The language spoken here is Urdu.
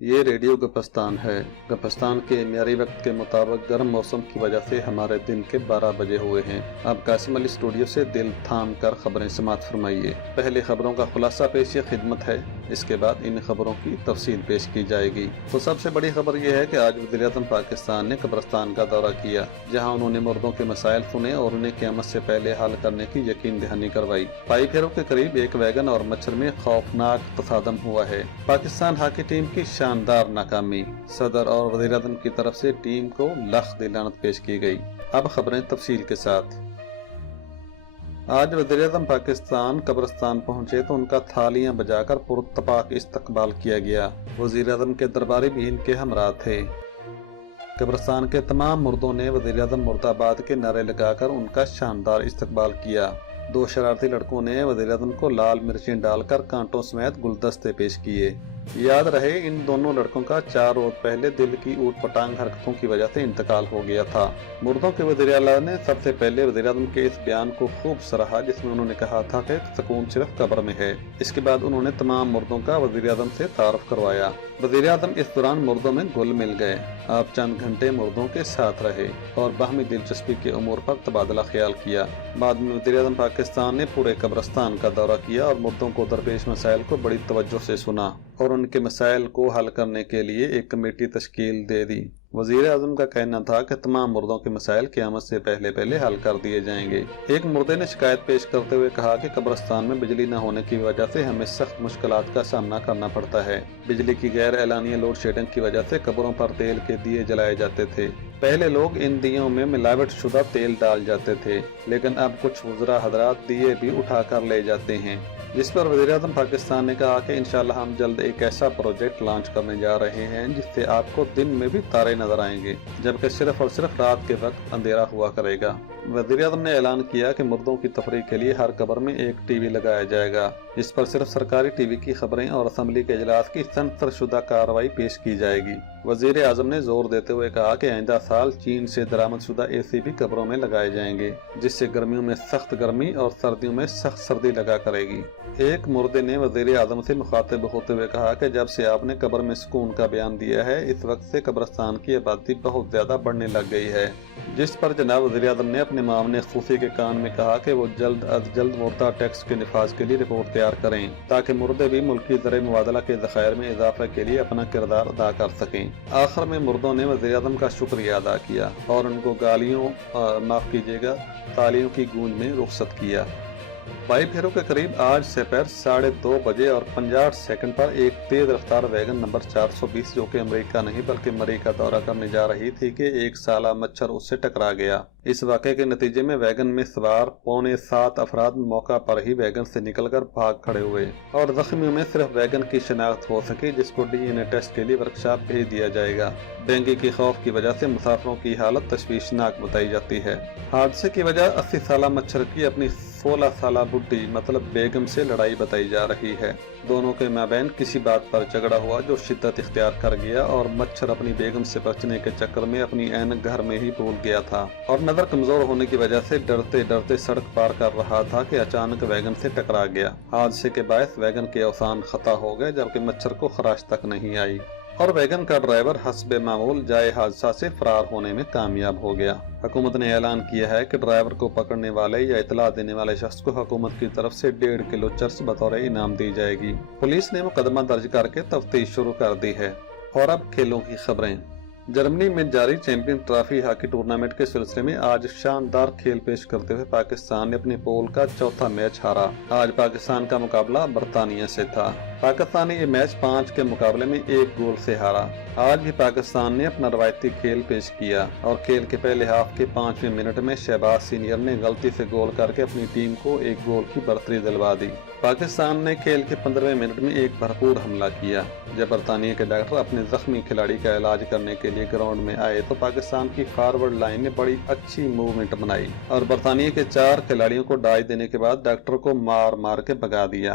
یہ ریڈیو گپستان ہے۔ گپستان کے معیاری وقت کے مطابق گرم موسم کی وجہ سے ہمارے دن کے 12 بجے ہوئے ہیں۔ اب قاسم علی اسٹوڈیو سے دل تھام کر خبریں سماعت فرمائیے۔ پہلے خبروں کا خلاصہ پیش خدمت ہے، اس کے بعد ان خبروں کی تفصیل پیش کی جائے گی۔ تو سب سے بڑی خبر یہ ہے کہ آج وزیر اعظم پاکستان نے قبرستان کا دورہ کیا، جہاں انہوں نے مردوں کے مسائل سنے اور انہیں قیامت سے پہلے حل کرنے کی یقین دہانی کروائی۔ پائی پھیروں کے قریب ایک ویگن اور مچھر میں خوفناک تصادم ہوا ہے۔ پاکستان ہاکی ٹیم کی شاندار ناکامی، صدر اور وزیر اعظم کی طرف سے ٹیم کو لخت لعنت پیش کی گئی۔ اب خبریں تفصیل کے ساتھ۔ آج وزیر اعظم پاکستان قبرستان پہنچے تو ان کا تھالیاں بجا کر پراتفاق استقبال کیا گیا۔ وزیر اعظم کے درباری بھی ان کے ہمراہ تھے۔ قبرستان کے تمام مردوں نے وزیر اعظم مرد آباد کے نعرے لگا کر ان کا شاندار استقبال کیا۔ 2 شرارتی لڑکوں نے وزیر اعظم کو لال مرچیں ڈال کر کانٹوں سمیت گلدستے پیش کیے۔ یاد رہے ان دونوں لڑکوں کا 4 روز پہلے دل کی اوٹ پٹانگ حرکتوں کی وجہ سے انتقال ہو گیا تھا۔ مردوں کے وزیر اعلیٰ نے سب سے پہلے وزیر اعظم کے اس بیان کو خوب سراہا، جس میں انہوں نے کہا تھا کہ سکون صرف قبر میں ہے۔ اس کے بعد انہوں نے تمام مردوں کا وزیر اعظم سے تعارف کروایا۔ وزیر اعظم اس دوران مردوں میں گل مل گئے۔ آپ چند گھنٹے مردوں کے ساتھ رہے اور باہمی دلچسپی کے امور پر تبادلہ خیال کیا۔ بعد میں وزیر اعظم پاکستان نے پورے قبرستان کا دورہ کیا اور مردوں کو درپیش مسائل کو بڑی توجہ سے سنا اور ان کے مسائل کو حل کرنے کے لیے ایک کمیٹی تشکیل دے دی۔ وزیر اعظم کا کہنا تھا کہ تمام مردوں کے مسائل قیامت سے پہلے حل کر دیے جائیں گے۔ ایک مردے نے شکایت پیش کرتے ہوئے کہا کہ قبرستان میں بجلی نہ ہونے کی وجہ سے ہمیں سخت مشکلات کا سامنا کرنا پڑتا ہے۔ بجلی کی غیر اعلانیہ لوڈ شیڈنگ کی وجہ سے قبروں پر تیل کے دیے جلائے جاتے تھے۔ پہلے لوگ ان دیوں میں ملاوٹ شدہ تیل ڈال جاتے تھے، لیکن اب کچھ وزراء حضرات دیے بھی اٹھا کر لے جاتے ہیں، جس پر وزیر اعظم پاکستان نے کہا کہ انشاءاللہ ہم جلد ایک ایسا پروجیکٹ لانچ کرنے جا رہے ہیں جس سے آپ کو دن میں بھی تارے نظر آئیں گے، جبکہ صرف اور صرف رات کے وقت اندھیرا ہوا کرے گا۔ وزیر اعظم نے اعلان کیا کہ مردوں کی تفریح کے لیے ہر قبر میں ایک ٹی وی لگایا جائے گا، جس پر صرف سرکاری ٹی وی کی خبریں اور اسمبلی کے اجلاس کی سنسر شدہ کارروائی پیش کی جائے گی۔ وزیر اعظم نے زور دیتے ہوئے کہا کہ آئندہ سال چین سے درآمد شدہ اے سی بھی قبروں میں لگائے جائیں گے، جس سے گرمیوں میں سخت گرمی اور سردیوں میں سخت سردی لگا کرے گی۔ ایک مردے نے وزیر اعظم سے مخاطب ہوتے ہوئے کہا کہ جب سے آپ نے قبر میں سکون کا بیان دیا ہے، اس وقت سے قبرستان کی آبادی بہت زیادہ بڑھنے لگ گئی ہے، جس پر جناب وزیر اعظم نے اپنے معاون خصوصی کے کان میں کہا کہ وہ جلد از جلد مردہ ٹیکس کے نفاذ کے لیے رپورٹ تیار کریں، تاکہ مردے بھی ملکی زر مبادلہ کے ذخائر میں اضافہ کے لیے اپنا کردار ادا کر سکیں۔ آخر میں مردوں نے وزیر اعظم کا شکریہ ادا کیا اور ان کو تالیوں کی گونج میں رخصت کیا۔ پائی پھیروں کے قریب آج سپہر 2:30 بجے اور 50 سیکنڈ پر ایک تیز رفتار ویگن نمبر 420 جو کہ امریکہ نہیں بلکہ مری کا دورہ کرنے جا رہی تھی کہ ایک سالہ مچھر اس سے ٹکرا گیا۔ اس واقعے کے نتیجے میں ویگن میں سوار 6:45 افراد موقع پر ہی ویگن سے نکل کر بھاگ کھڑے ہوئے اور زخمیوں میں صرف ویگن کی شناخت ہو سکی، جس کو ڈی این اے ٹیسٹ کے لیے ورکشاپ بھیج دیا جائے گا۔ ڈینگی کے خوف کی وجہ سے مسافروں کی حالت تشویشناک بتائی جاتی ہے۔ حادثے کی وجہ 80 سالہ مچھر کی اپنی 16 سالہ بڈھی مطلب بیگم سے لڑائی بتائی جا رہی ہے۔ دونوں کے مابین کسی بات پر جھگڑا ہوا جو شدت اختیار کر گیا اور مچھر اپنی بیگم سے بچنے کے چکر میں اپنی اینک گھر میں ہی بھول گیا تھا اور نظر کمزور ہونے کی وجہ سے ڈرتے ڈرتے سڑک پار کر رہا تھا کہ اچانک ویگن سے ٹکرا گیا۔ حادثے کے باعث ویگن کے اوسان خطا ہو گئے، جبکہ مچھر کو خراش تک نہیں آئی اور ویگن کا ڈرائیور حسب معمول جائے حادثہ سے فرار ہونے میں کامیاب ہو گیا۔ حکومت نے اعلان کیا ہے کہ ڈرائیور کو پکڑنے والے یا اطلاع دینے والے شخص کو حکومت کی طرف سے 1.5 کلو چرس بطور انعام دی جائے گی۔ پولیس نے مقدمہ درج کر کے تفتیش شروع کر دی ہے۔ اور اب کھیلوں کی خبریں۔ جرمنی میں جاری چیمپئن ٹرافی ہاکی ٹورنامنٹ کے سلسلے میں آج شاندار کھیل پیش کرتے ہوئے پاکستان نے اپنے پول کا چوتھا میچ ہارا۔ آج پاکستان کا مقابلہ برطانیہ سے تھا۔ پاکستان نے یہ میچ 5 کے مقابلے میں 1 گول سے ہارا۔ آج بھی پاکستان نے اپنا روایتی کھیل پیش کیا اور کھیل کے پہلے ہاف کے 5ویں منٹ میں شہباز سینئر نے غلطی سے گول کر کے اپنی ٹیم کو 1 گول کی برتری دلوا دی۔ پاکستان نے کھیل کے 15ویں منٹ میں ایک بھرپور حملہ کیا۔ جب برطانیہ کے ڈاکٹر اپنے زخمی کھلاڑی کا علاج کرنے کے لیے گراؤنڈ میں آئے تو پاکستان کی فارورڈ لائن نے بڑی اچھی موومنٹ بنائی اور برطانیہ کے 4 کھلاڑیوں کو ڈائی دینے کے بعد ڈاکٹر کو مار کے بھگا دیا۔